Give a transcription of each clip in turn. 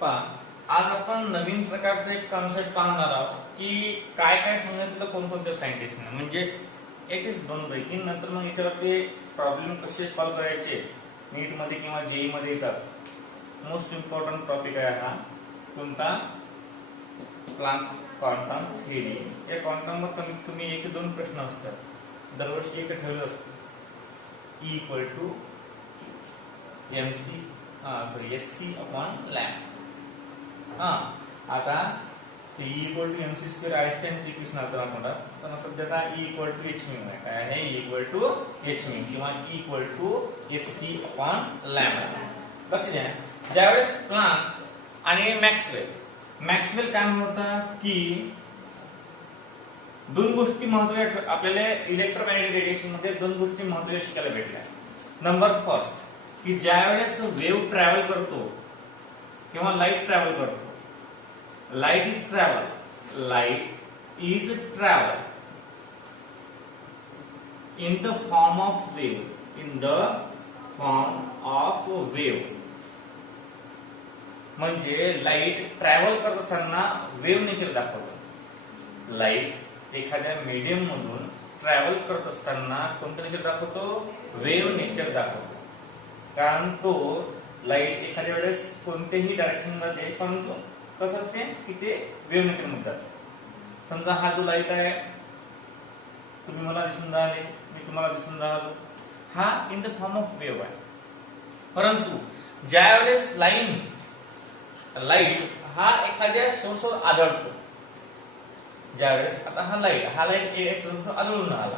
पहा, आज आपण नवीन प्रकारचा एक कॉन्सेप्ट पाहणार आहोत की काय काय सांगितलं कोणकोणत्या सायंटिस्टने, म्हणजे याचेच दोन पैकी. नंतर मग याच्यावरती प्रॉब्लेम कसे सॉल्व्ह करायचे नीट मध्ये किंवा जेई मध्ये येतात. मोस्ट इम्पॉर्टंट टॉपिक आहे हा. कोणता? Plank quantum theory. या क्वांटम वर कमीत कमी एक दोन प्रश्न असतात. दरवर्षी एक ठरवलं असतं. E equal to SC upon lambda. आता E equal to MC square आइन्स्टाईनचे इक्वेशन आता तर सध्या E equal to h mu आहे. काय आहे? E equal to h mu किंवा E equal to SC upon lambda. लक्ष द्या, ज्यावेळेस प्लँक आणि मॅक्सवेल काय म्हणतात की दोन गोष्टी महत्त्वाच्या आपल्याला इलेक्ट्रोमॅग्नेटिक रेडिएशन मध्ये दोन गोष्टी महत्त्वाच्या शिकायला भेटल्या. नंबर फर्स्ट की ज्यावेळेस वेव्ह ट्रॅव्हल करतो किंवा लाईट ट्रॅव्हल करतो, light is travel in the form of wave. म्हणजे लाईट ट्रॅव्हल करत असताना वेव्ह नेचर दाखवतो. लाईट एखाद्या मीडियम मधून ट्रॅव्हल करत असताना कोणतं नेचर दाखवतो? वेव्ह नेचर दाखवतो. कारण तो लाईट एखाद्या वेळेस कोणत्याही डायरेक्शन मध्ये, परंतु कसं असते की ते वेव्ह नेचर मध्ये जाते. समजा हा जो लाईट आहे, तुम्ही मला दिसून राहिले, मी तुम्हाला दिसून राहिलो, हा in the form of wave आहे. परंतु ज्यावेळेस लाईट हा एखाद्या सोर्सवर आढळतो, ज्यावेळेस आता हा लाईट या सोर्सवर आढळून राहिला.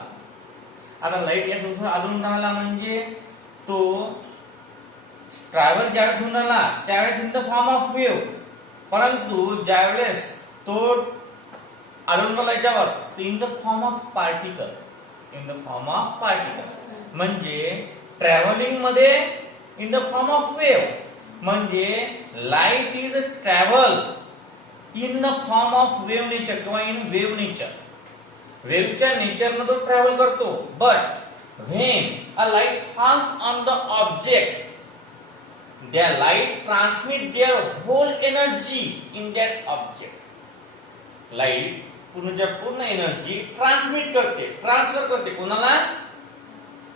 आता लाईट या सोर्सवर आढळून राहिला म्हणजे तो ट्रॅव्हल ज्यावेळेस होऊन राहिला त्यावेळेस in the form of wave. परंतु ज्यावेळेस तो आढळून राहिला याच्यावर in the form of particle. म्हणजे ट्रॅव्हलिंग मध्ये in the form of wave. म्हणजे light is travel in the form of wave nature किंवा इन वेव्ह नेचर. वेव्हच्या नेचरनं तो ट्रॅव्हल करतो. But when a light falls on the object, the light transmit their whole energy in that object. Light पूर्ण energy transfer करते कोणाला?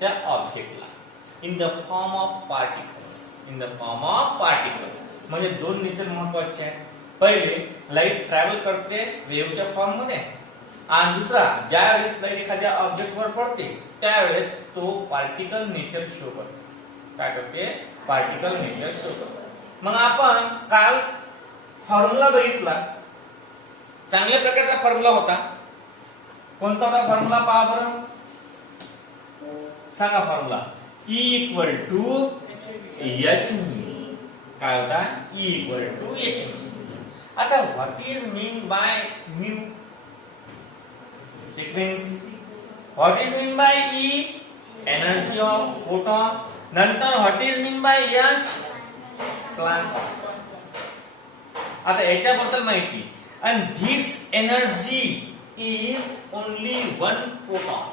त्या ऑब्जेक्टला. In the form of particles. म्हणजे दोन नेचर महत्वाचे आहेत. पहिले लाईट ट्रॅव्हल करते वेव्हच्या फॉर्म मध्ये, आणि दुसरा ज्यावेळेस लाईट एखाद्या ऑब्जेक्ट वर पडते त्यावेळेस तो पार्टिकल नेचर शो करतो. काय करते? पार्टिकल नेचर शो करतो. मग आपण काल फॉर्म्युला बघितला, चांगल्या प्रकारचा फॉर्म्युला होता. कोणता होता फॉर्म्युला? पहा बरं, सांगा formula. E equal to h mu. काय होता? E equal to h mu. आता what is mean by mu? Frequency. What is mean by E? Energy of photon. नंतर what is mean by H? Planck. आता याच्याबद्दल माहिती. आणि this energy is only one proton.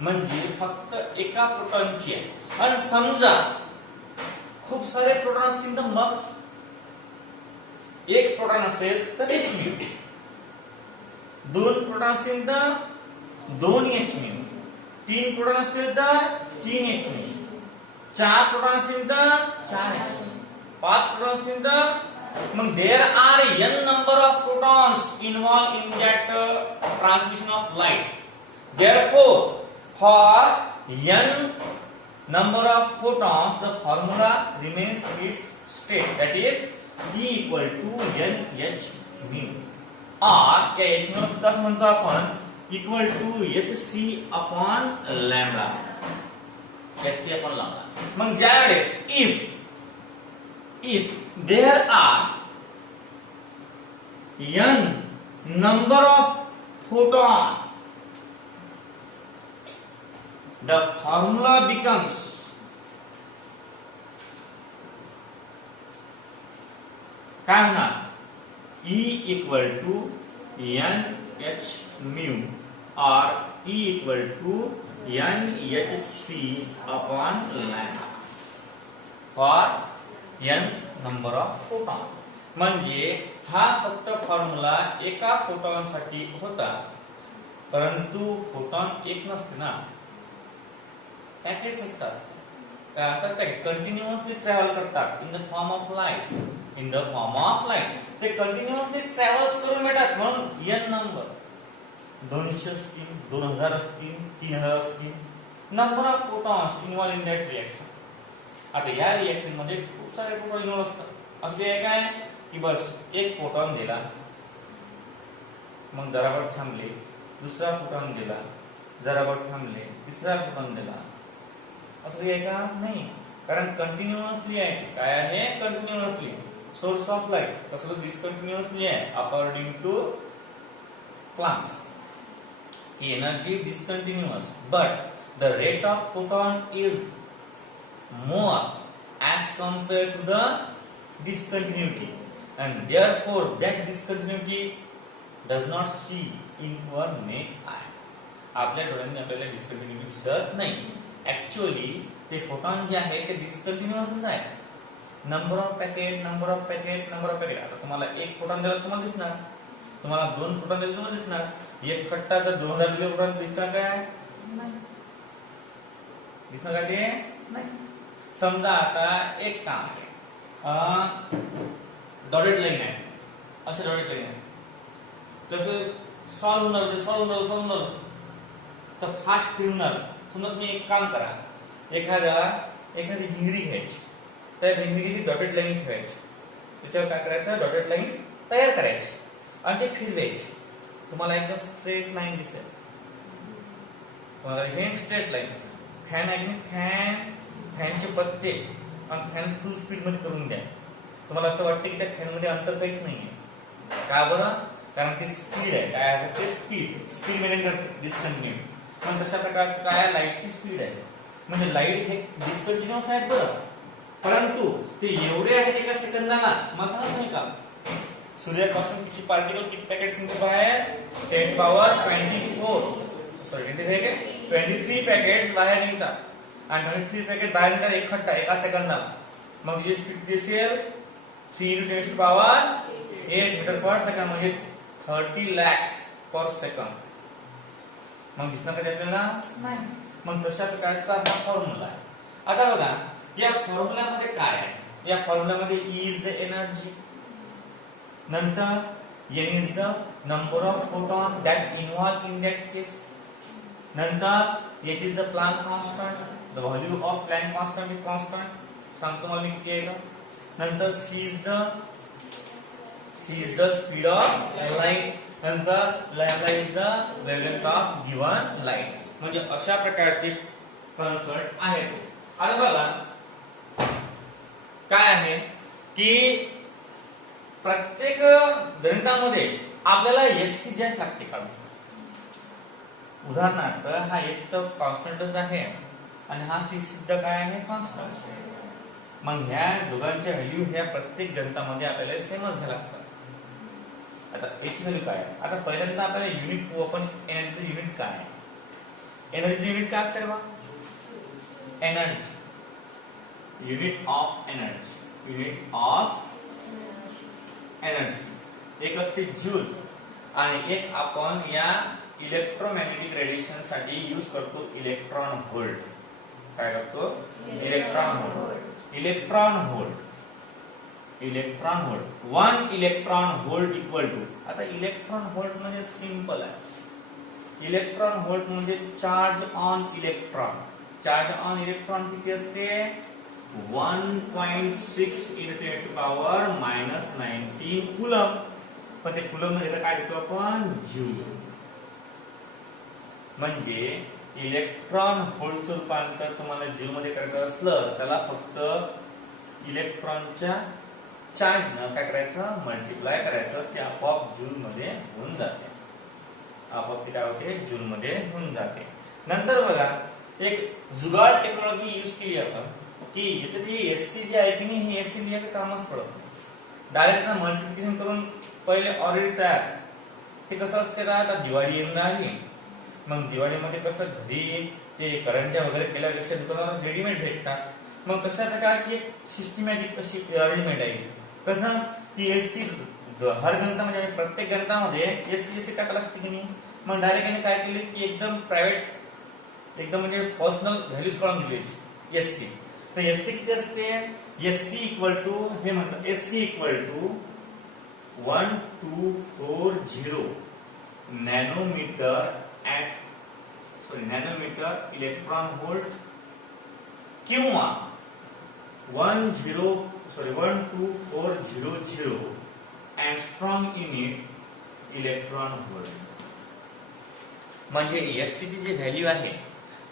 म्हणजे फक्त एका प्रोटॉनची आहे. आणि समजा खूप सारे प्रोटॉन असतील तर मग एक प्रोटॉन असेल तर h म्यू, दोन प्रोटॉन असतील तर 2h म्यू, तीन प्रोटॉन असतील तर 3h म्यू, चार प्रोटॉन असतील तर 4h म्यू, पाच प्रोटॉन असतील तर मग there are n number of protons involve in that transmission of light. Therefore for n number of photons the formula remains its state, that is E equal to NH mu, or या h mu plus म्हणतो आपण equal to hc upon lambda. hc upon lambda. मग ज्यावेळेस if there are n number of photons, the formula becomes काय होणार? E equal to NH mu or E equal to NHC upon lambda. For n number of photon. म्हणजे हा फक्त formula एका photon साठी होता, परंतु फोटॉन एक नसते ना, पॅकेट्स असतात. काय असतात? काय कंटिन्युअसली ट्रॅव्हल करतात in the form of light. In the form of light ते कंटिन्युअसली ट्रॅव्हल्स करून मिळतात. म्हणून एन नंबर 200 असतील, 2000 असतील, 3000 असतील, number of photons involve in that reaction. आता या रिएक्शन मध्ये खूप सारे फोटॉन इन्व्हॉल्व असतात. असं ते काय की बस एक फोटॉन दिला, मग जराबर थांबले, दुसरा फोटॉन दिला, जराबर थांबले, तिसरा फोटॉन दिला. असं काही का नाही, कारण कंटिन्युअसली आहे. काय आहे? कंटिन्युअसली. सोर्स ऑफ लाईट कसं डिस्कंटिन्युअसली आहे according to Planck's. Energy discontinuous, but the rate of photon is more as compared to the discontinuity, and therefore that discontinuity does not see in our naked eye. आपल्या डोळ्यांनी आपल्याला discontinuity दिसत नाही. Actually ते photon जे आहे ते डिस्कंटिन्युअसच आहे. Number of packet, number of packet, number of packet. आता तुम्हाला एक फोटॉन दिला तुम्हाला दिसणार, तुम्हाला दोन फोटॉन दिले तुम्हाला दिसणार. एक खट्टा जर 2000 दिले फोटॉन दिसणार काय? नाही दिसणार का? ते नाही. समजा आता एक काम आहे, डॉटेड लाईन आहे, असे डॉटेड लाईन आहे, तसं सॉल्व्ह होणार तर फास्ट फिरणार. समजा तुम्ही एक काम करा, एखादी भिंगरी घ्यायची, त्या भिंगरीची डॉटेड लाईन ठेवायची, त्याच्यावर काय करायचं? डॉटेड लाईन तयार करायची आणि ते फिरवायची. तुम्हाला एकदम स्ट्रेट लाईन दिसेल. तुम्हाला दिसेल स्ट्रेट लाईन. फॅन आहे की फॅनचे पत्ते आणि फॅन फुल स्पीड मध्ये करून द्या. तुम्हाला असं वाटतं की त्या फॅन मध्ये अंतर काहीच नाहीये. का बरं? कारण ती स्पीड आहे. काय आहे ते? स्पीड मेंटेन करते डिस्कंटिन्यू. पण तशा प्रकारचं काय? लाईटची स्पीड आहे. म्हणजे लाईट हे डिस्कंटिन्युअस आहे बरं, परंतु ते एवढे आहेत एका सेकंदाला. मला सांगा तुम्ही का सूर्यापासून किती पार्टिकल, किती पॅकेट्स निघते बाहेर? 10 पॉवर 23 पॅकेट्स बाहेर निघतात. आणि 23 पॅकेट बाहेर निघतात एक खट्टा एका सेकंदाला. मग जी स्पीड दिसेल 3 × 10 पॉवर 8 मीटर पर सेकंड, म्हणजे 30 lakhs पर सेकंड. मग दिसणार का आपल्याला? नाही. मग तशा प्रकारचा हा फॉर्म्युला आहे. आता बघा या फॉर्म्युल्यामध्ये काय आहे? या फॉर्म्युल्यामध्ये E इज द एनर्जी, नंतर N is the number of photon that involve in that case, नंतर H is the Planck constant, the value of Planck constant is constant. सांगतो मला मी किती आहे का. नंतर C is the speed of light, नंतर lambda is the wavelength of given light. म्हणजे अशा प्रकारचे कन्सेप्ट आहेत. आता बघा काय आहे की प्रत्येक गणितामध्ये आपल्याला एससी द्यायला लागते का. उदाहरणार्थ हा एस तर कॉन्स्टंटच आहे आणि हा सी सुद्धा काय आहे? कॉन्स्टंट. मग ह्या दोघांच्या व्हॅल्यू ह्या प्रत्येक गणितामध्ये आपल्याला सेमच घ्यायला लागतात. आता एच व्हॅल्यू काय आहे? आता पहिल्यांदा आपल्याला युनिट आपण एनर्जी युनिट काय आहे? एनर्जी युनिट काय असते बा? Energy unit of energy, unit of energy एक असते जूल आणि एक आपण या इलेक्ट्रोमॅग्नेटिक रेडिएशन साठी यूज करतो इलेक्ट्रॉन व्होल्ट. काय करतो? Electron volt. Electron volt 1 electron volt equal to. आता इलेक्ट्रॉन व्होल्ट म्हणजे सिंपल आहे. इलेक्ट्रॉन व्होल्ट म्हणजे charge on electron. Charge on electron किती असते? 1.6 × 10⁻⁻19 कूलम. पण ते कूलम मध्ये काय देतो आपण? जूल. म्हणजे इलेक्ट्रॉन व्होल्टचं रूपांतर तुम्हाला जूल मध्ये करायचं असलं त्याला फक्त इलेक्ट्रॉनच्या चार्जनं काय करायचं? मल्टिप्लाय करायचं. ते आपोआप जूल मध्ये होऊन जाते. आपोआप ते काय होते? जूल मध्ये होऊन जाते. नंतर बघा एक जुगाड टेक्नॉलॉजी यूज केली आपण की याच्यात ही एससी जी आहे की नाही, ही एससी लिहायचं कामच पडत नाही. डायरेक्ट मल्टिप्लिकेशन करून पहिले ऑलरेडी तयार. ते कसं असते का? आता दिवाळी येऊन राहिली, मग दिवाळीमध्ये कसं घरी ते करंज्या वगैरे केल्यापेक्षा दुकानावर रेडीमेड भेटतात. मग कशा प्रकारची एक सिस्टमॅटिक अशी अरेंजमेंट आहे कसं की एससी हर गणितामध्ये प्रत्येक गणितामध्ये एससी टाका लागते की नाही मग डायरेक्ट काय केले की एकदम प्रायव्हेट एकदम म्हणजे पर्सनल व्हॅल्यूज काढून दिली एससी तर एससी किती असते एससी इक्वल टू हे म्हणतात SC equal to 1240 nanometre electron volt किंवा 12400 एंगस्ट्रॉम युनिट इलेक्ट्रॉन व्होल्ट म्हणजे एससी ची जी व्हॅल्यू आहे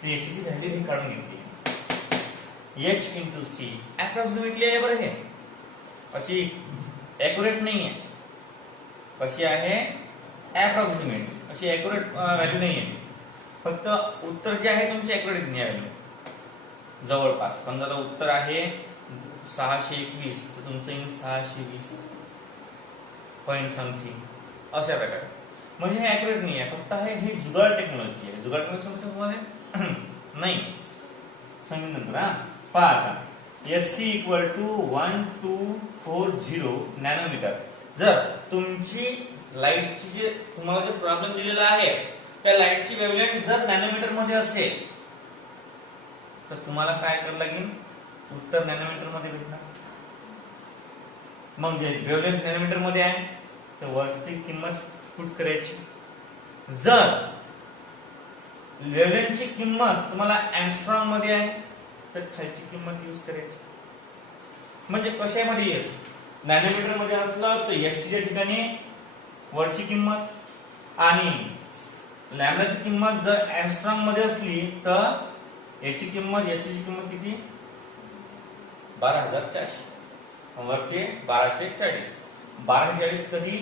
ती एससी ची व्हॅल्यू ही काढून घेतली H into C अप्रॉक्सिमेटली आहे बरं हे अशी ॲक्युरेट नाही आहे कशी आहे अप्रॉक्सिमेट अशी ॲक्युरेट व्हॅल्यू नाही आहे फक्त उत्तर जे आहे तुमचे ॲक्युरेट नाही आहे जवळपास समजा आता उत्तर आहे 621 तर तुमचं येईल 620 पॉइंट समथिंग अशा प्रकारे म्हणजे हे ॲक्युरेट नाही आहे फक्त हे जुगाड टेक्नॉलॉजी आहे जुगाड टेक्नॉलॉजी समजतं तुम्हाला नाही सांगेन नंतर हा पहा आता एससी इक्वल टू 1240 नॅनोमीटर जर तुमची लाईटची जे तुम्हाला जे प्रॉब्लेम दिलेला आहे त्या लाईटची वेव्हलेंथ जर नॅनोमीटर मध्ये असेल तर तुम्हाला काय करावं लागेल उत्तर नॅनोमीटर मध्ये भेटणार मग जे वेव्हलेंथ नॅनोमीटर मध्ये आहे तर वरची किंमत पुट करायची जर वेव्हलेंथची किंमत तुम्हाला एंगस्ट्रॉम मध्ये आहे तर खालची किंमत यूज करायची म्हणजे कशामध्ये येस नॅनोमीटर मध्ये असलं तर एससी च्या ठिकाणी वरची किंमत आणि लॅम्डाची किंमत जर एंगस्ट्रॉम मध्ये असली तर याची किंमत एससी ची किंमत किती 12400 वरती 1240 कधी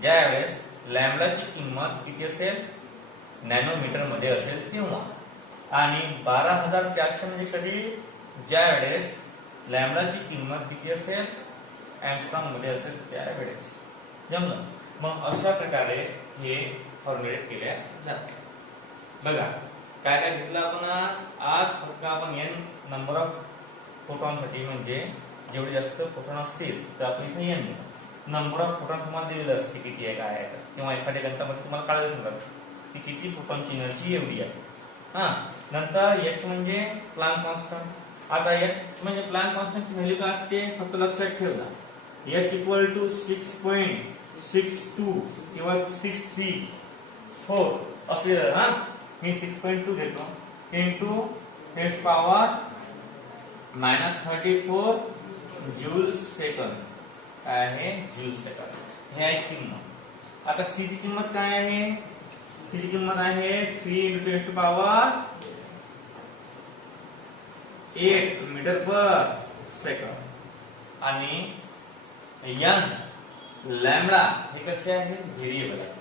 ज्या वेळेस लॅम्डाची किंमत किती असेल नॅनोमीटर मध्ये असेल तेव्हा आणि 12400 म्हणजे कधी ज्या वेळेस लॅम्डाची किंमत किती असेल एंगस्ट्रॉम मध्ये असेल त्यावेळेस जमलं मग अशा प्रकारे हे फॉर्म्युलेट केले जाते बघा काय काय घेतलं आपण आज फक्त आपण n नंबर ऑफ फोटॉन साठी म्हणजे जेवढे जास्त फोटॉन असतील तर आपण इथे n नंबर ऑफ फोटॉन तुम्हाला दिलेलं असते किती आहे काय आहे किंवा एखाद्या गणितामध्ये तुम्हाला कळायला सांगतात की किती फोटॉनची एनर्जी एवढी आहे हा नंतर h म्हणजे प्लॅंक कॉन्स्टंट आता h म्हणजे प्लॅंक कॉन्स्टंटची व्हॅल्यू काय असते फक्त लक्षात ठेवा h इक्वल टू 6.62 किंवा 634 असे हा मी 6.2 घेतो इनटू 10 पॉवर -34 जूल सेकंद काय आहे जूल सेकंद हे आहे किंमत आता c ची किंमत काय आहे c ची किंमत आहे 3 × 10 पॉवर 8 मीटर पर सेकंद आणि n लॅम्बडा हे कसे आहे व्हेरिएबल आहे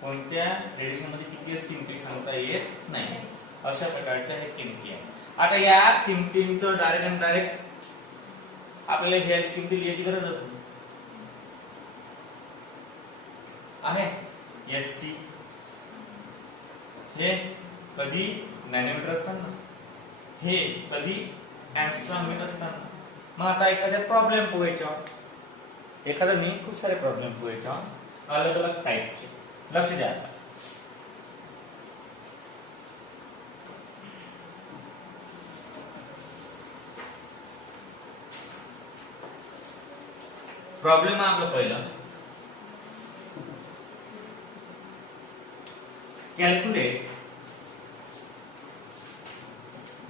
कोणत्या रेडिएशन मध्ये किती असतील ते सांगता येत नाही अशा प्रकारच्या हे किमती आहे आता या किमतींचं डायरेक्ट आपल्याला ह्या किमती लिहायची गरज आहे एससी हे कधी नॅनोमीटर असताना हे कधी एंगस्ट्रॉम मीटर असताना मग आता एखाद्या प्रॉब्लेम पोहायचा एखादा नाही खूप सारे प्रॉब्लेम पोहायचा अलग अलग टाइपचे लक्ष द्या प्रॉब्लेम आहे आपलं पहिलं calculate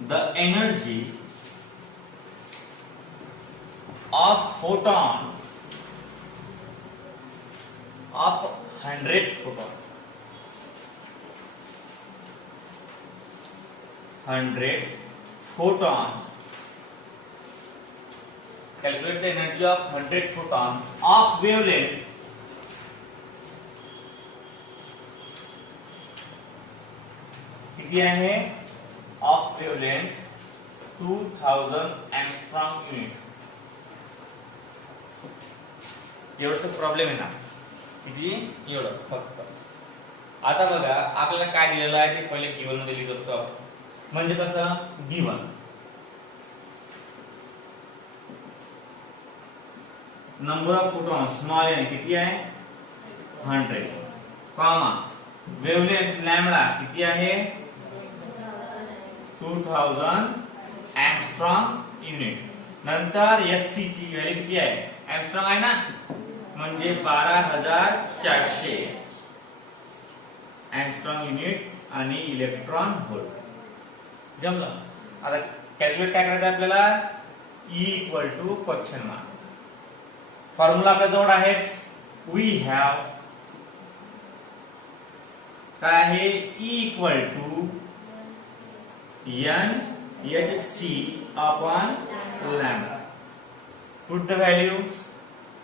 the energy of photon of 100 photon 100 photon calculate the energy of 100 photon of wavelength किती आहे of wavelength 2000 angstrom unit एवढंच प्रॉब्लेम आहे ना किती एवढं फक्त आता बघा आपल्याला काय दिलेलं आहे ते पहिले गिवन मध्ये लिहित असतो म्हणजे कसं given number of photon small n किती आहे 100 कॉमा वेव्हलेंथ लॅम्बडा किती आहे 2000 एंगस्ट्रॉम युनिट नंतर एससी ची व्हॅल्यू किती आहे एंगस्ट्रॉम आहे ना म्हणजे 12400 एंगस्ट्रॉम युनिट आणि इलेक्ट्रॉन व्होल्ट जमलं आता कॅल्क्युलेट काय करायचं आपल्याला E equal to question mark formula आपल्या जवळ आहेच वी हॅव काय आहे E equal to n hc upon lambda put the value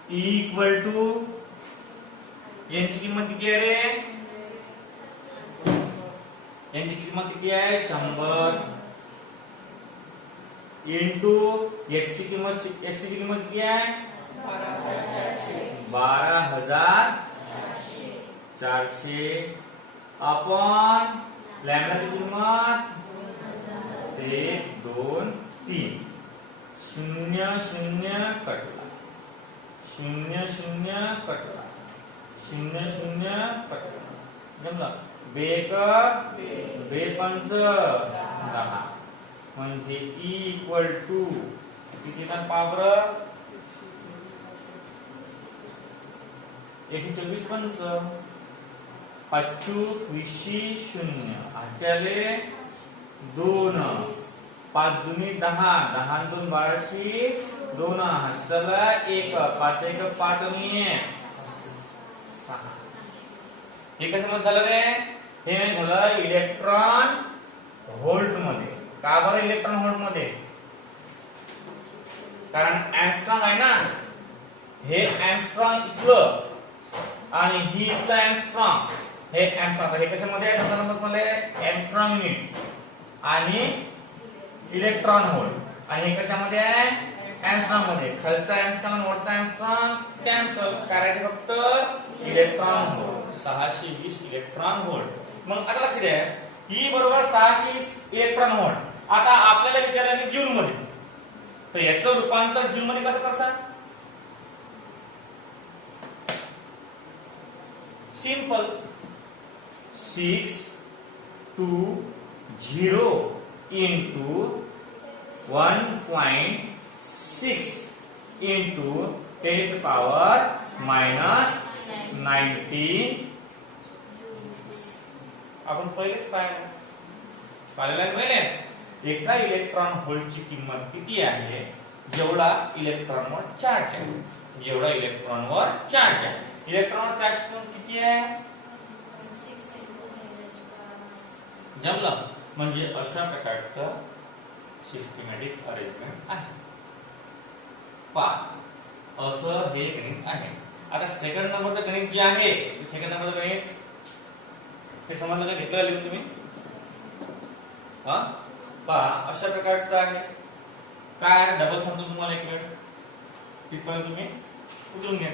E equal to n ची किंमत किती आहे रे n ची किंमत किती आहे 100 इंटू h ची किंमत h ची किंमत किती आहे 12400 अपॉन लॅम्बडा ची किंमत 1 2 3 0 0 कटला 0 0 कटला 0 0 कटला जमलं बेक बेपंच 10 म्हणजे E इक्वल टू किती ना पावर 124 पंच अचूक 20 आचाले 2 5 दुनी 10 10 2 12 2 चला 1 5 1 5 आणि 6 हे कसं मत झालं रे हे झालं इलेक्ट्रॉन व्होल्ट मध्ये का बरं इलेक्ट्रॉन व्होल्ट मध्ये कारण एंगस्ट्रॉम आहे ना हे एंगस्ट्रॉम इथलं आणि ही इथलं एंगस्ट्रॉम हे एंगस्ट्रॉम हे कशामध्ये आहे नंबर मध्ये एंगस्ट्रॉम युनिट आणि इलेक्ट्रॉन व्होल्ट आणि हे कशामध्ये आहे एंगस्ट्रॉम मध्ये खालचा एंगस्ट्रॉम आणि वरचा एंगस्ट्रॉम कॅन्सल करायचे फक्त इलेक्ट्रॉन व्होल्ट 620 इलेक्ट्रॉन व्होल्ट मग आता लक्षात द्या E बरोबर 620 इलेक्ट्रॉन व्होल्ट आता आपल्याला विचारलं जूल मध्ये तर याचं रूपांतर जूल मध्ये कसं करसा simple 620 into 1.6 into 10 to the power minus 19 आपण पहिलेच पाहिलेलं पहिले एका इलेक्ट्रॉन व्होल्टची किंमत किती आहे जेवढा इलेक्ट्रॉनवर चार्ज आहे जेवढा इलेक्ट्रॉनवर चार्ज आहे इलेक्ट्रॉनवर चार्ज किती आहे जमलं म्हणजे अशा प्रकारचं सिस्टमॅटिक अरेंजमेंट आहे पहा असं हे गणित आहे आता सेकंड नंबरचं गणित जे आहे सेकंड नंबरचं गणित हे समजलं का घेतलं तुम्ही हा पहा अशा प्रकारचं आहे काय डबल सांगतो तुम्हाला एक वेळ तिथपर्यंत तुम्ही उचलून घ्या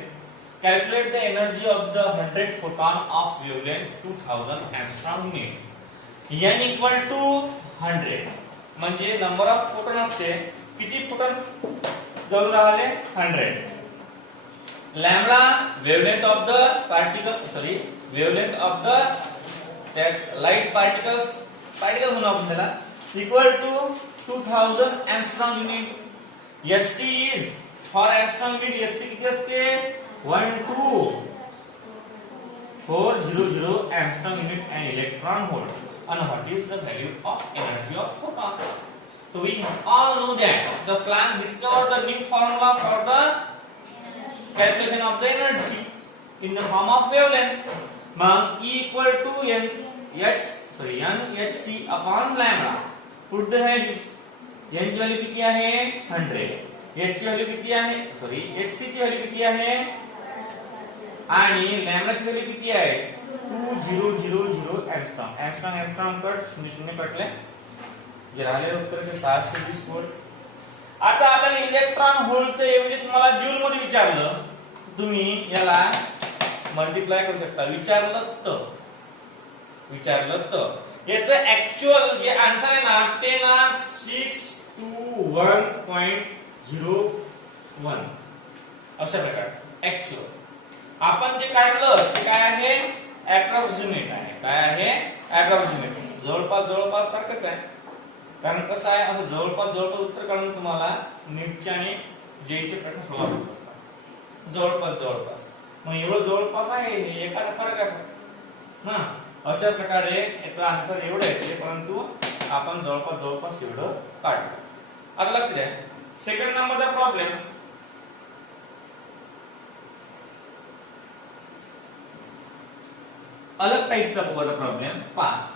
calculate the energy of the 100 photon of wavelength 2000 angstrom unit n equal to 100 म्हणजे नंबर ऑफ फोटॉन असते किती फोटॉन जाऊन राहिले 100 lambda wavelength of the particle wavelength of the light particles म्हणू आपण त्याला equal to 2000 angstrom unit SC is for angstrom unit SC किती असते 12400 angstrom unit and electron volt and what is the value of energy of photon so we all know that the Planck discovered the new formula for the calculation of the energy in the form of wavelength mom E equal to nhc upon lambda put the values n ची value किती आहे 100 h ची value किती आहे hc ची value किती आहे आणि लॅम्बडा ची व्हॅल्यू किती आहे 2000 एंगस्ट्रॉम कट 00 कटले जे राहिलेले उत्तर आहे 620 व्होल्ट आता आपल्याला इलेक्ट्रॉन व्होल्टच्या ऐवजी तुम्हाला जूल मध्ये विचारलं तुम्ही याला मल्टिप्लाय करू शकता विचारलं तर याचं ऍक्च्युअल जे आन्सर आहे ना ते ना 621.01 अशा प्रकारचं ऍक्च्युअल. आपण जे काढलं ते काय आहे, अप्रॉक्सिमेट आहे. काय आहे, अप्रॉक्सिमेट. जवळपास सारखंच आहे. कारण कसं आहे, असं जवळपास उत्तर काढून तुम्हाला नीटचे आणि जेईचे प्रश्न सोडवावे असतात. जवळपास मग एवढं जवळपास आहे, एखादा फरक आहे ना. अशा प्रकारे याचा आन्सर एवढं येते, परंतु आपण जवळपास एवढं काढलं. आता लक्ष द्या, सेकंड नंबरचा प्रॉब्लेम. अलग टाइपचा प्रॉब्लेम पहा.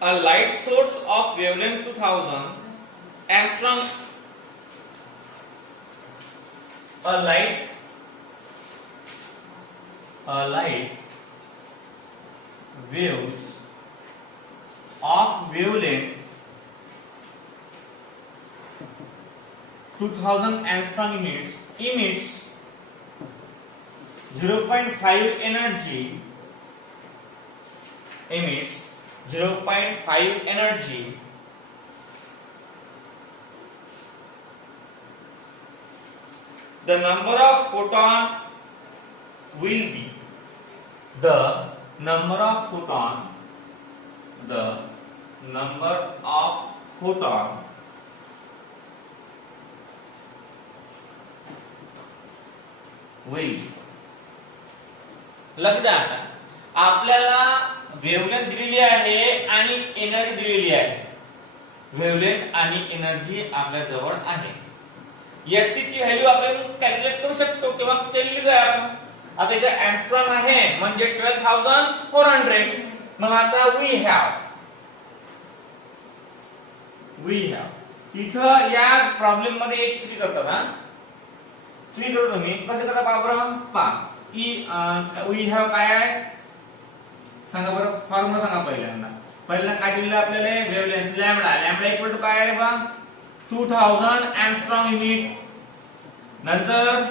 A light source of wavelength 2000 angstrom. A light waves of wavelength 2000 angstrom emits 0.5 energy. The number of photon will be the number of photon will. लक्ष द्या, आता आपल्याला वेव्हलेंथ दिलेली आहे आणि एनर्जी दिलेली आहे. वेव्हलेंथ आणि एनर्जी आपल्या जवळ आहे. एससी ची व्हॅल्यू आपण कॅल्क्युलेट करू शकतो किंवा केलेलीच आहे आपण. आता इथे अँगस्ट्रॉम आहे म्हणजे 12400. मग आता वी हॅव इथं या प्रॉब्लेम मध्ये एक चुकी करतात. चुकी करतो तुम्ही कसं करता पहा. वी हॅव काय आहे सांगा बरं, फॉर्म्युला सांगा. पहिल्यांदा काय दिलेलं आपल्याला, वेव्हलेंथ लॅम्बडा इक्वल टू काय आहे बा, 2000 अँगस्ट्रॉम युनिट. नंतर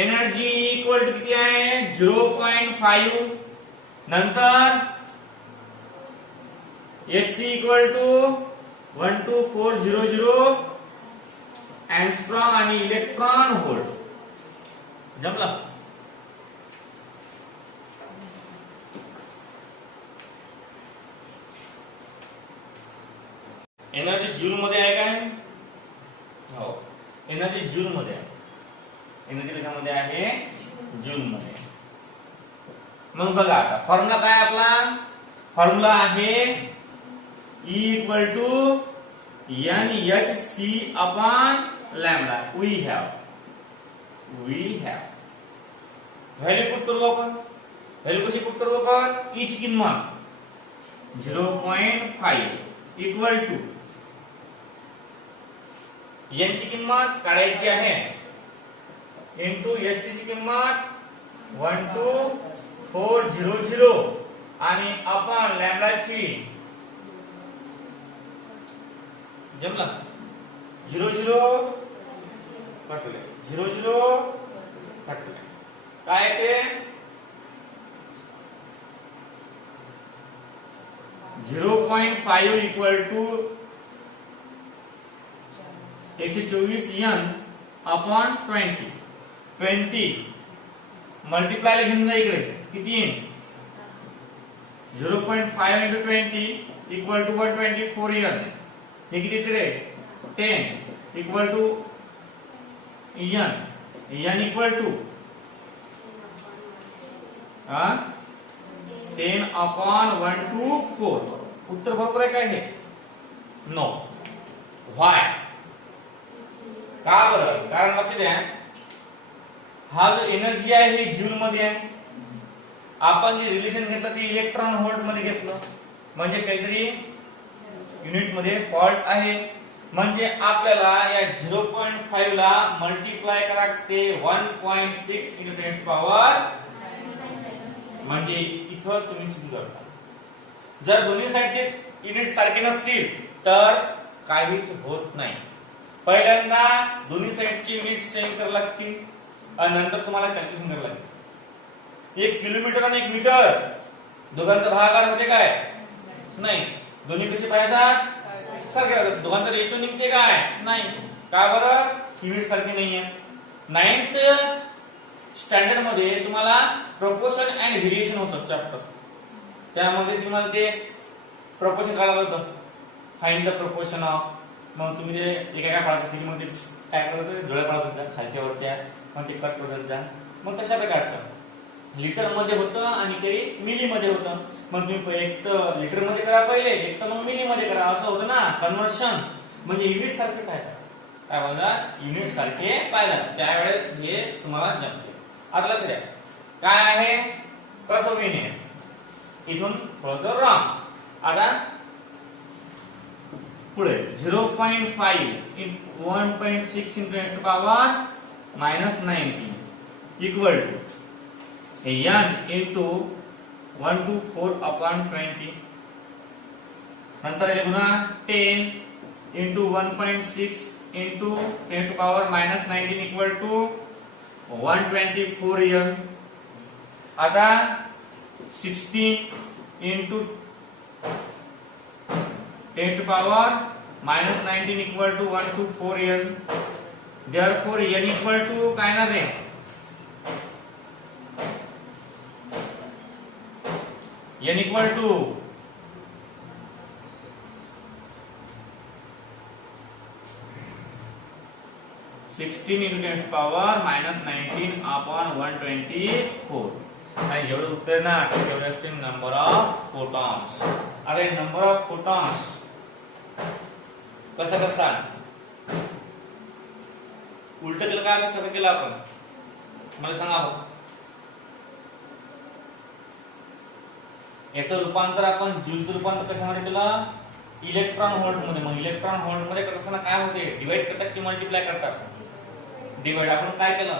एनर्जी इक्वल टू किती आहे, 0.5. नंतर एससी इक्वल टू 12400 अँगस्ट्रॉम आणि इलेक्ट्रॉन व्होल्ट. जमलं. एनर्जी जूल मध्ये आहे काय, हो एनर्जी जूल मध्ये आहे. एनर्जी कशामध्ये आहे, जूल मध्ये. मग बघा आता फॉर्म्युला काय आपला, फॉर्म्युला आहे E equal to NHC upon lambda. We have value put करू आपण. व्हॅल्यू कशी पुट करू आपण, E ची किंमत 0.5 इक्वल टू n ची किंमत काढायची आहे इंटू HC ची किंमत 12400 आणि अपॉन लॅम्बडाची जमला 00 काटले 00 काटले काय ते 0.5 equal to 124 n upon 20 multiply घेऊन जा इकडे किती येईल 0.5 into 20 इक्वल टू 124 n. हे किती येते रे 10 equal to n equal to 10 upon 124. उत्तर बरोबर आहे काय हे, नो. व्हाय, का बरं, कारण लक्ष द्या हा जो एनर्जी आहे हे जूल मध्ये आहे. आपण जे रिलेशन घेतलं ते इलेक्ट्रॉन व्होल्ट मध्ये घेतलं म्हणजे काहीतरी युनिट मध्ये फॉल्ट आहे. म्हणजे आपल्याला या 0.5 ला मल्टीप्लाय करा ते 1.6 into 10 to power म्हणजे इथं तुम्ही चूक करता. जर दोन्ही साईडचे युनिट सारखे नसतील तर काहीच होत नाही. पहिल्यांदा दोन्ही साईडचे युनिट सेम करावे लागतील आणि नंतर तुम्हाला कॅल्क्युलेशन करावं लागेल. 1 किलोमीटर आणि 1 मीटर दोघांचा भागाकार होते काय? नाही. दोन्ही कसे पाहिजे? सारखे. दोघांचा रेशो निघते काय? नाही. का बरं? युनिट सारखे नाहीये. 9th स्टँडर्ड मध्ये तुम्हाला प्रपोर्शन अँड व्हेरिएशन होतं चॅप्टर. त्यामध्ये तुम्हाला ते प्रपोर्शन काढायला होतं. Find the proportion of. मग तुम्ही ते एका पाळत असतील मग ते काय करायचं? जोड्या पाळत होत्या खालच्या वरच्या, मग ते कट करत जा. मग कशा प्रकारचं लिटर मध्ये होतं आणि काही मिली मध्ये होतं. मग तुम्ही एक तर लिटर मध्ये करा पहिले, एक तर मग मिली मध्ये करा, असं होतं ना कन्व्हर्शन. म्हणजे युनिट सारखे पाहिजे. काय बोलता? युनिट सारखे पाहिजे. त्यावेळेस हे तुम्हाला जमते. आता लक्ष द्या काय आहे कसं होईन इथून थोडंसं रॉंग. आता पुढे 0.5 1.6 into 10 to power -19 equal to n into 1 to 4 upon 20. नंतर हे पुन्हा 10 into 1.6 into 10 to power -19 equal to 124 n. आता 16 into 10 to power -19 equal to 124 n. Therefore n equal to काय ना रे? n equal to 16 into 10 to power -19 upon 124. आणि जेवढं उत्तर ना तेवढं असते नंबर ऑफ फोटॉन्स. अरे नंबर ऑफ फोटॉन्स कसा उलट केलं का कसं केलं आपण मला सांगा. याचं रूपांतर आपण जूलचं रूपांतर कशामध्ये केलं? इलेक्ट्रॉन व्होल्ट मध्ये. मग इलेक्ट्रॉन व्होल्ट मध्ये करत असताना काय होते? डिवाइड करतात की मल्टिप्लाय करतात? डिवाइड. आपण काय केलं?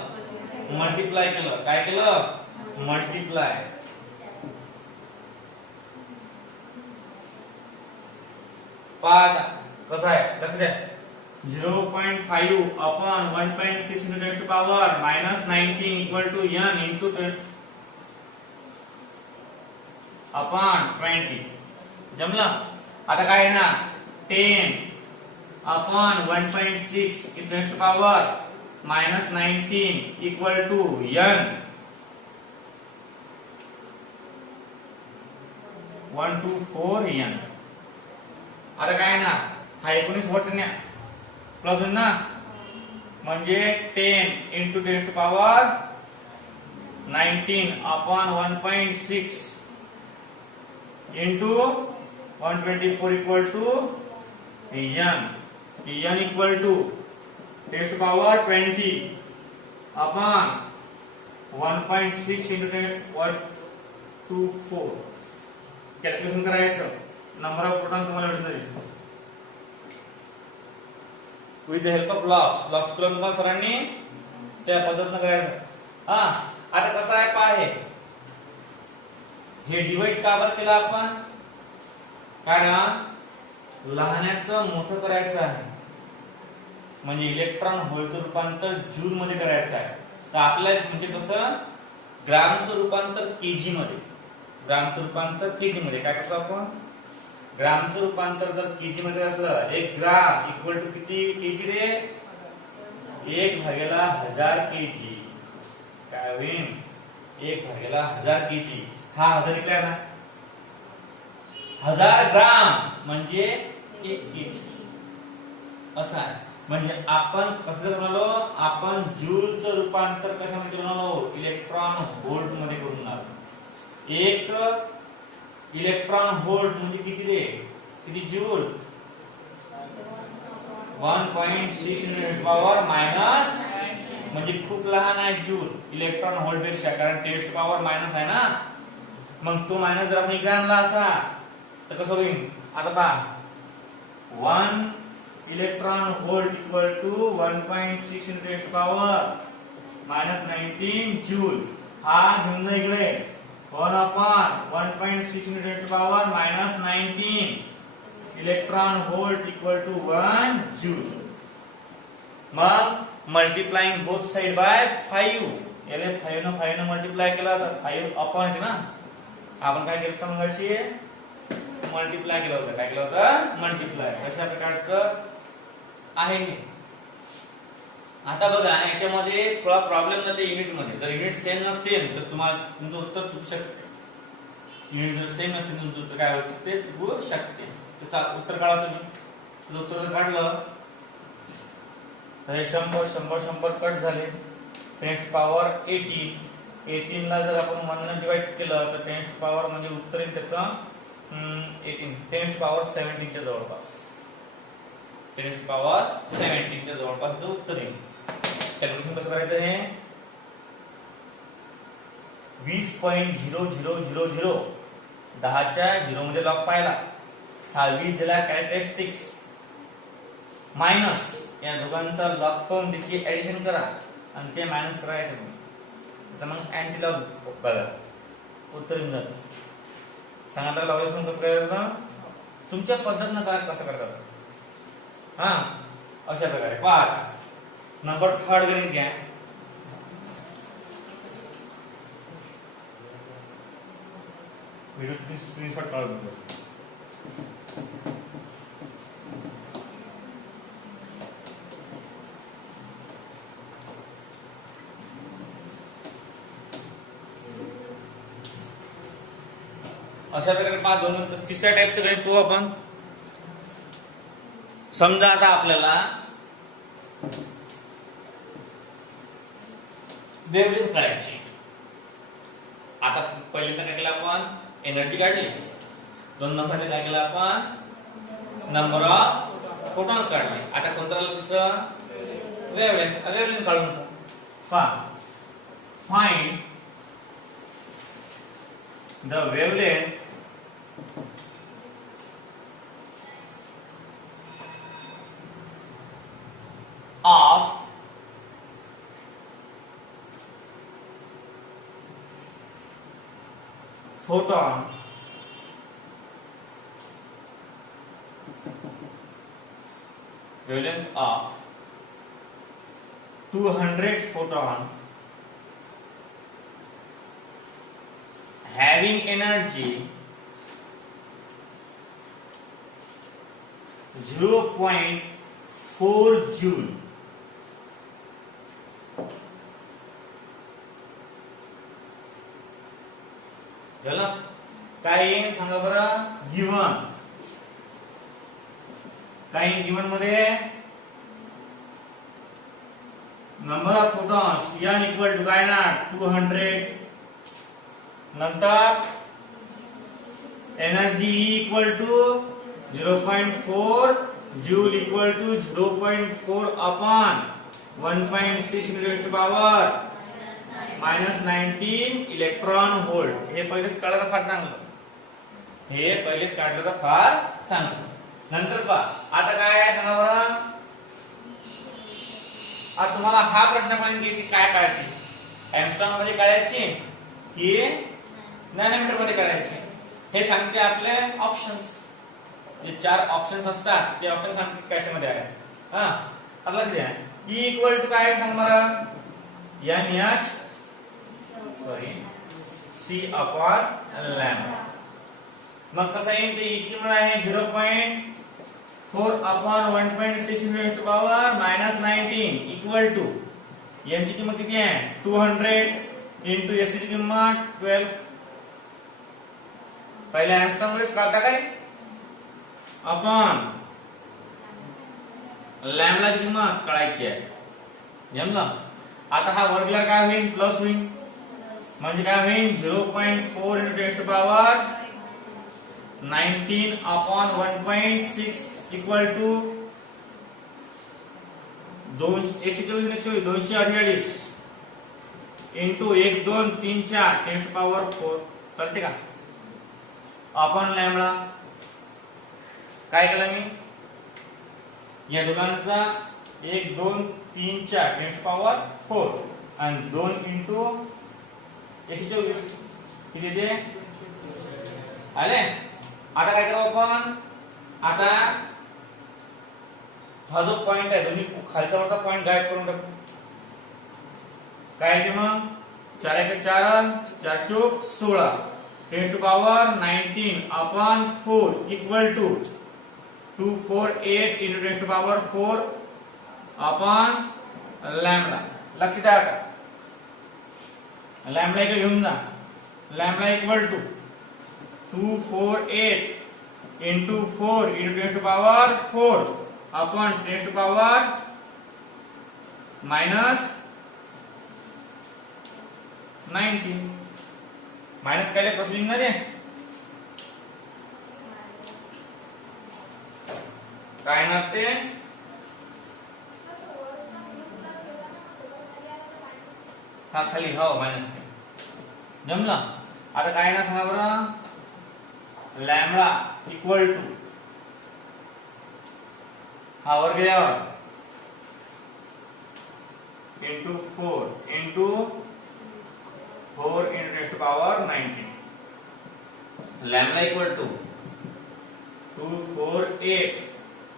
मल्टिप्लाय केलं. काय केलं? मल्टिप्लाय. पाहता कसं आहे लक्ष द्या. 0.5 upon 1.6 into 10 to power -19 equal to n into 10 upon 20. जमलं. आता काय आहे ना 10 upon 1.6 into 10 to power -19 equal to n 124 n. आता काय आहे ना हा 19 वोट प्लस होईल ना म्हणजे 10 into 10 to power 19 upon 1.6 into 124 equal to n. n equal to 10 to power 20 upon 1.6 into 10 calculation करायचं. नंबर ऑफ प्रोटॉन तुम्हाला भेटून जाईल with the help of blocks. Blocks करून तुम्हाला सरांनी त्या पद्धतीनं करायचं. हा आता कसं आहे पाहे हे डिवाइड का बरं केलं आपण? कारण लहानाचं मोठं करायचं आहे. म्हणजे इलेक्ट्रॉन होलचं रूपांतर जूल मध्ये करायचं आहे. तर आपल्याला म्हणजे कसं ग्रामचं रूपांतर केजी मध्ये. ग्रामचं रूपांतर केजी मध्ये काय करतो आपण? ग्रामचं रूपांतर जर केजी मध्ये असलं 1 ग्राम इक्वल टू किती केजी रे? 1/1000 केजी. काय होईल? 1/1000 केजी. हा 1000 निघला ना 1000 ग्राम म्हणजे 1 केजी असा आहे. म्हणजे आपण कसं करणार? आपण जूलचं रूपांतर कशामध्ये करणार? इलेक्ट्रॉन व्होल्ट मध्ये करून आलो. एक इलेक्ट्रॉन व्होल्ट म्हणजे किती रे? किती जूल? 1.6 into पॉवर मायनस म्हणजे खूप लहान आहे जूल इलेक्ट्रॉन व्होल्ट पेक्षा. कारण 10 पॉवर मायनस आहे ना. मग तो मायनस जर आपण इकडे आणला असा तर कसं होईल? आता पहा 1 electron volt equal to 1.6 into power -19 joule. हा घेऊन जा इकडे 1 upon 1.6 into 10 to the power minus 19 electron volt equal to 1 joule. मग मल्टिप्लाइंग बोथ साइड बाय 5, याला 5 न 5 न मल्टिप्लाय केला तर 5 अपॉन येते ना. आपण काय केलं होतं मगाशी, मल्टिप्लाय केलं होतं. काय केलं होतं, मल्टिप्लाय. कशा प्रकारचं आहे हे. आता बघा याच्यामध्ये थोडा प्रॉब्लेम जाते युनिट मध्ये. जर युनिट सेम नसतील तर तुम्हाला तुमचं उत्तर चुकू शकते. युनिट जर सेम नसतील तुमचं उत्तर काय होऊ शकते, चुकू शकते. त्याचं उत्तर काढा तुम्ही. तुझं उत्तर जर काढलं तर हे 100 100 100 कट झाले. 10 to power 18. 18 ला जर आपण 1 ने डिवाइड केलं तर 10 to power म्हणजे उत्तर येईल त्याचं 18. 10 to power 17 च्या जवळपास. 10 to power 17 च्या जवळपास जो उत्तर येईल. कॅल्क्युलेशन कसं करायचं आहे, 20.0000 10च्या 0 मध्ये लॉग पाहिला. हा 20 दिला कॅरेक्टरिस्टिक्स मायनस या दोघांचा लॉग पाहून त्याची ऍडिशन करा आणि ते मायनस करायचं. त्याचा मग अँटी लॉग बघा, उत्तर येऊन जातं. सांगा लॉगरिथम कसं करायचं तुमच्या पद्धतीनं करा, कसं करतात. हा अशा प्रकारे पहा. नंबर 3 गणित घ्या. व्हिडिओ स्क्रीनशॉट काढून घ्या. अशा प्रकारे 5 2 तिसऱ्या टाइपचं गणित पाहू आपण. समजा आता आपल्याला वेव्हलेंथ काढायची. आता पहिल्यांदा काय केलं आपण, एनर्जी काढली. 2 नंबरला काय केलं आपण, नंबर ऑफ फोटॉन्स काढले. आता कोणतं राहिलं तिसरं, वेव्हलेंथ. वेव्हलेंथ काढून पहा. Find the wavelength of photon wavelength of 200 photon having energy 0.4 joule. झालं काय येईल सांगा बरं. गिवन काय गिवन मध्ये number of photons n equal to काय ना 200. नंतर energy E equal to 0.4 joule equal to 0.4 upon 1.6 into 10 to the power minus 19 electron volt. हे पहिलेच काढलं फार चांगलं. हे पहिलेच काढलं तर फार चांगलं. नंतर पहा आता काय आहे सांगा बरं. आता तुम्हाला हा प्रश्न पण घ्यायची, काय काढायची, एंगस्ट्रॉम मध्ये काढायची की नॅनोमीटर मध्ये काढायची. हे सांगते आपले ऑप्शन्स. जे 4 ऑप्शन्स असतात ते ऑप्शन सांगते कशामध्ये आहे. हा आता लक्ष द्या. E इक्वल टू काय सांग बरं, NH C अपॉन लॅम्बडा. मग कसं येईल ते E ची किंमत आहे 0.4 upon 1.6 into 10 to the power minus 19 equal to n ची किंमत किती आहे 200 इंटू S ची किंमत 12. पहिल्या एंगस्ट्रॉम मध्येच काढता काय अपॉन लॅम्बडा ची किंमत काढायची आहे. जमलं. आता हा वर्गला काय होईल, प्लस होईल. म्हणजे काय होईल 0.4 into 10 to the power 19 upon 1.6 equal to 248 into 1 2 3 4 10 to the power 4. चालते का. अपॉन लॅम्बडा काय केलं मी, या दोघांचा 1 2 3 4 10 to the power 4 आणि 2 इंटू 124 किती ते आले. आता काय करू आपण, आता हा जो पॉइंट आहे दोन्ही खालचा वरचा पॉइंट गायब करून टाकू. काय ते मग 4 1 4 4 चौक 16 10 to power 19 upon 4 equal to 248 into 10 to power 4 upon lambda. लक्षात आहे का, लॅम्बडा इकडे घेऊन जा. Lambda equal to 248 into 4 into 10 to power 4 upon 10 to power minus 19. Minus काय प्रोसिजर रे, काय ना ते हा खाली हो माइनस जमला. आता काय ना सांगा बरं, लॅम्बडा इक्वल टू हा वर गेल्यावर into 4 into 4 into 10 to power 19. Lambda equal to 248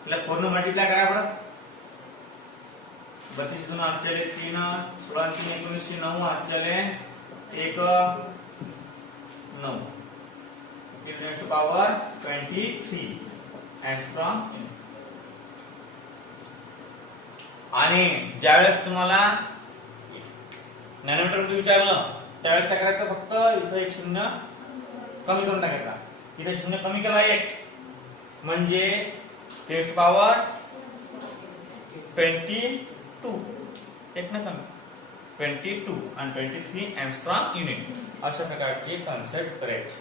मतलब 4 ने मल्टीप्लाई करा बरं. 32 दूना 8 चले 3 16 3 19 9 8 चले 1 9 into 10 to power 23 एंगस्ट्रॉम. आणि ज्यावेळेस तुम्हाला नॅनोमीटर मध्ये विचारलं त्यावेळेस काय करायचं, फक्त इथं एक शून्य कमी करून टाकायचा. इथे शून्य कमी केला एक म्हणजे 10 पॉवर 22 एक ना कमी 22 आणि 23 एंगस्ट्रॉम युनिट. अशा प्रकारची कन्सेप्ट करायची.